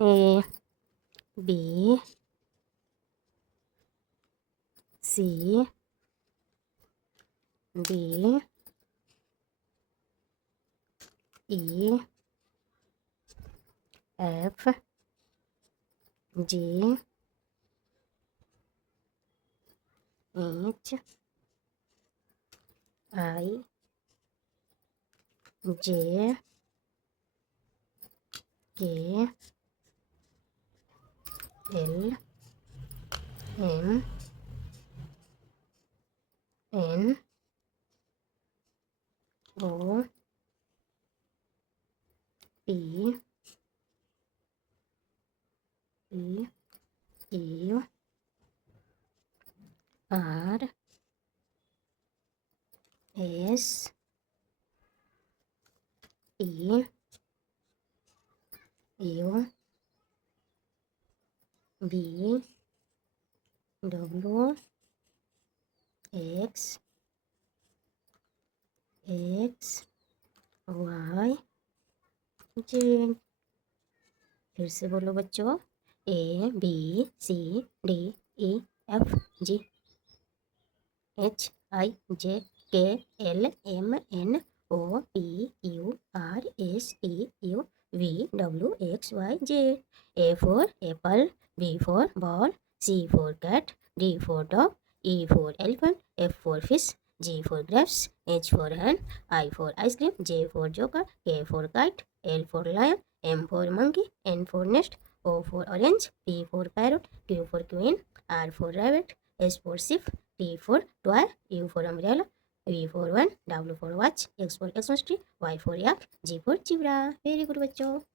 A B C D E F G H I J K L M N O P Q R S T U V W X Y Z। फिर से बोलो बच्चों, ABCDEFGHIJKLMNOPQRSTUVWXYZ। A for apple, B for ball, C for cat, D for dog, E for elephant, F for fish, G for grapes, H for hen, I for ice cream, J for joker, K for kite, L for lion, M for monkey, N for nest, O for orange, P for parrot, Q for queen, R for rabbit, S for sheep, T for toy, U for umbrella, V for one, W for watch, X for Xmas tree, Y for yak, G for zebra। Very good बच्चों।